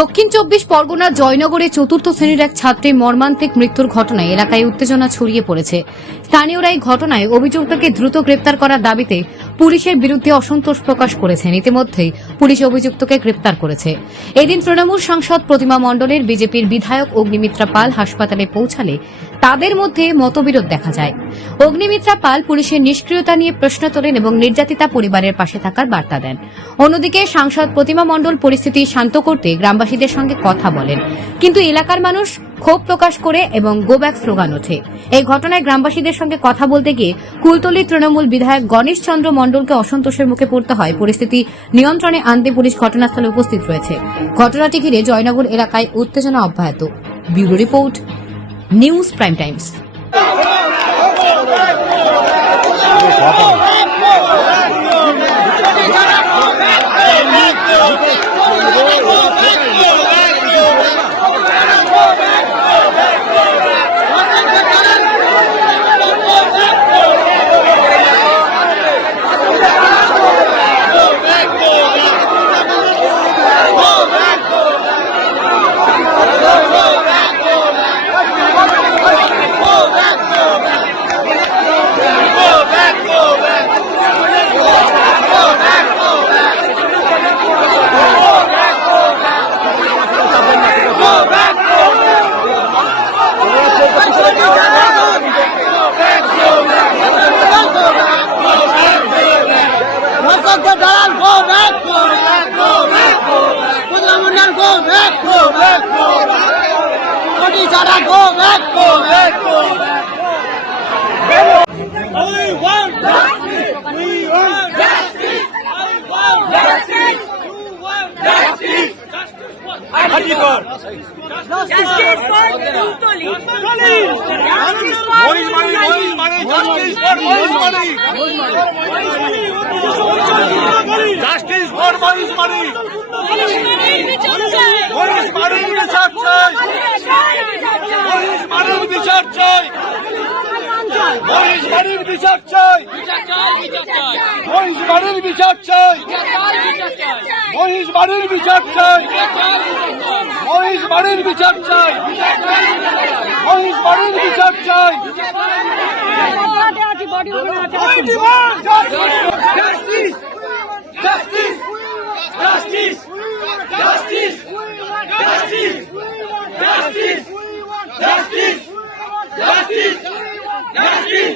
দক্ষিণ 24 পরগনা জয়নগরে চতুর্থ শ্রেণীর এক ছাত্রের মর্মান্তিক মৃত্যুর ঘটনায় এলাকায় উত্তেজনা ছড়িয়ে পড়েছে। স্থানীয়রা এই ঘটনায় অভিযুক্তকে দ্রুত গ্রেপ্তার করার দাবিতে পুলিশের বিরুদ্ধে অসন্তোষ প্রকাশ করেছেন। ইতিমধ্যেই পুলিশ অভিযুক্তকে গ্রেপ্তার করেছে। এদিন তৃণমূল সাংসদ প্রতিমা মণ্ডলের বিজেপির বিধায়ক অগ্নিমিত্রা পাল হাসপাতালে পৌঁছালে তাদের মধ্যে মতবিরোধ দেখা যায়। অগ্নিমিত্রা পাল পুলিশের নিষ্ক্রিয়তা নিয়ে প্রশ্ন তোলেন এবং নির্যাতিতা পরিবারের পাশে থাকার বার্তা দেন। অন্যদিকে সাংসদ প্রতিমা মণ্ডল পরিস্থিতি শান্ত করতে গ্রামবাসীদের সঙ্গে কথা বলেন, কিন্তু এলাকার মানুষ ক্ষোভ প্রকাশ করে এবং গো ব্যাক স্লোগান ওঠে। এই ঘটনায় গ্রামবাসীদের সঙ্গে কথা বলতে গিয়ে কুলতলি তৃণমূল বিধায়ক গণেশ চন্দ্র মণ্ডলকে অসন্তোষের মুখে পড়তে হয়। পরিস্থিতি নিয়ন্ত্রণে আনতে পুলিশ ঘটনাস্থলে উপস্থিত রয়েছে। ঘটনাটি ঘিরে জয়নগর এলাকায় উত্তেজনা অব্যাহত। Bureau report, news prime Times. We want justice! We want justice! I want justice! You want justice! Justice for Hajigar! Justice for Kuntoli! Justice for Justice for Moismani! Justice for Moismani! Moismani বিচার চাই! Moismani বিচার চাই! Moismani বিচার চাই! Moismani বিচার চাই! Moismani বিচার চাই! Moismani বিচার চাই! Moismani বিচার চাই! Moismani বিচার চাই! We demand justice! Justice! Justice! Justice! Justice! Justice! Justice!